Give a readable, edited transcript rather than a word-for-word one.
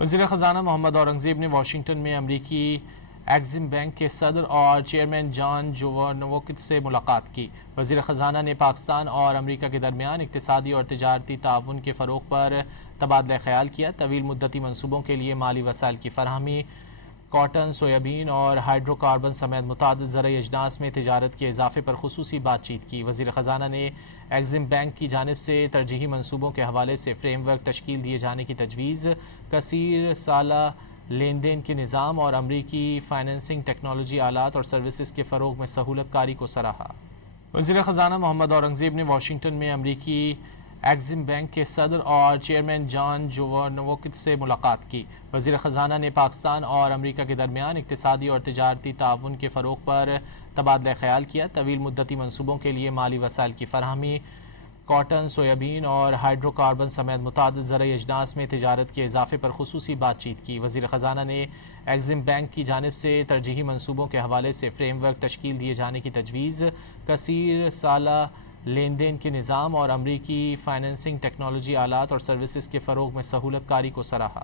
وزیر خزانہ محمد اورنگزیب نے واشنگٹن میں امریکی ایگزم بینک کے صدر اور چیئرمین جان جوانوک سے ملاقات کی۔ وزیر خزانہ نے پاکستان اور امریکہ کے درمیان اقتصادی اور تجارتی تعاون کے فروغ پر تبادلہ خیال کیا۔ طویل مدتی منصوبوں کے لیے مالی وسائل کی فراہمی، کاٹن، سویابین اور ہائیڈرو کاربن سمیت متعدد زرعی اجناس میں تجارت کے اضافے پر خصوصی بات چیت کی۔ وزیر خزانہ نے ایگزم بینک کی جانب سے ترجیحی منصوبوں کے حوالے سے فریم ورک تشکیل دیے جانے کی تجویز، کثیر سالہ لین دین کے نظام اور امریکی فائنینسنگ ٹیکنالوجی آلات اور سروسز کے فروغ میں سہولت کاری کو سراہا۔ وزیر خزانہ محمد اورنگزیب نے واشنگٹن میں امریکی ایگزم بینک کے صدر اور چیئرمین جان جوانوک سے ملاقات کی۔ وزیر خزانہ نے پاکستان اور امریکہ کے درمیان اقتصادی اور تجارتی تعاون کے فروغ پر تبادلہ خیال کیا۔ طویل مدتی منصوبوں کے لیے مالی وسائل کی فراہمی، کاٹن، سویابین اور ہائیڈرو کاربن سمیت متعدد زرعی اجناس میں تجارت کے اضافے پر خصوصی بات چیت کی۔ وزیر خزانہ نے ایگزم بینک کی جانب سے ترجیحی منصوبوں کے حوالے سے فریم ورک تشکیل دیے جانے کی تجویز، کثیر سالہ لین دین کے نظام اور امریکی فائنینسنگ ٹیکنالوجی آلات اور سروسز کے فروغ میں سہولت کاری کو سراہا۔